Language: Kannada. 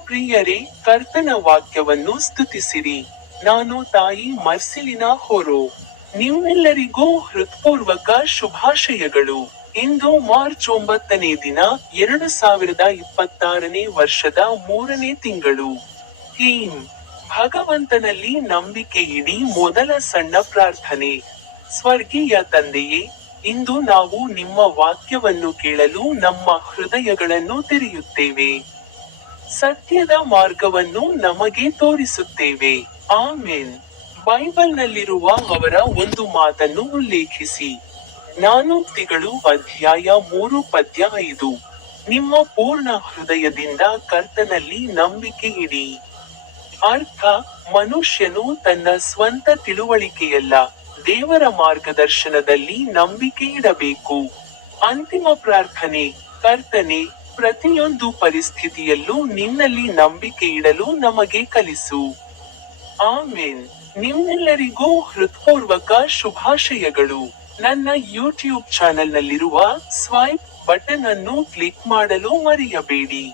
ಪ್ರಿಯರೇ, ಕರ್ತನ ವಾಕ್ಯವನ್ನು ಸ್ತುತಿಸಿರಿ. ನಾನು ತಾಯಿ ಮರ್ಸಿಲಿನ ಹೊರೋ. ನಿಮ್ಮೆಲ್ಲರಿಗೂ ಹೃತ್ಪೂರ್ವಕ ಶುಭಾಶಯಗಳು. ಇಂದು ಮಾರ್ಚ್ 9ನೇ ದಿನ, 2026ನೇ ವರ್ಷದ 3ನೇ ತಿಂಗಳು. ಥೀಮ್: ಭಗವಂತನಲ್ಲಿ ನಂಬಿಕೆ ಇಡಿ. ಮೊದಲ ಸಣ್ಣ ಪ್ರಾರ್ಥನೆ. ಸ್ವರ್ಗೀಯ ತಂದೆಯೇ, ಇಂದು ನಾವು ನಿಮ್ಮ ವಾಕ್ಯವನ್ನು ಕೇಳಲು ನಮ್ಮ ಹೃದಯಗಳನ್ನು ತೆರೆಯುತ್ತೇವೆ. ಸತ್ಯದ ಮಾರ್ಗವನ್ನು ನಮಗೆ ತೋರಿಸುತ್ತೇವೆ. ಆಮೆನ್. ಬೈಬಲ್ನಲ್ಲಿರುವ ಅವರ ಒಂದು ಮಾತನ್ನು ಉಲ್ಲೇಖಿಸಿ. ಜ್ಞಾನೋಕ್ತಿಗಳು ಅಧ್ಯಾಯ 3 ಪದ್ಯ 5. ನಿಮ್ಮ ಪೂರ್ಣ ಹೃದಯದಿಂದ ಕರ್ತನಲ್ಲಿ ನಂಬಿಕೆ ಇಡಿ. ಅರ್ಥ: ಮನುಷ್ಯನು ತನ್ನ ಸ್ವಂತ ತಿಳುವಳಿಕೆಯಲ್ಲ, ದೇವರ ಮಾರ್ಗದರ್ಶನದಲ್ಲಿ ನಂಬಿಕೆ ಇಡಬೇಕು. ಅಂತಿಮ ಪ್ರಾರ್ಥನೆ: ಕರ್ತನೇ, ಪ್ರತಿಯೊಂದು ಪರಿಸ್ಥಿತಿಯಲ್ಲೂ ನಿನ್ನಲ್ಲಿ ನಂಬಿಕೆ ಇಡಲು ನಮಗೆ ಕಲಿಸು. ಆಮೆನ್. ನಿಮ್ಮೆಲ್ಲರಿಗೂ ಹೃತ್ಪೂರ್ವಕ ಶುಭಾಶಯಗಳು. ನನ್ನ ಯೂಟ್ಯೂಬ್ ಚಾನೆಲ್ನಲ್ಲಿರುವ ಸ್ವೈಪ್ ಬಟನ್ ಅನ್ನು ಕ್ಲಿಕ್ ಮಾಡಲು ಮರೆಯಬೇಡಿ.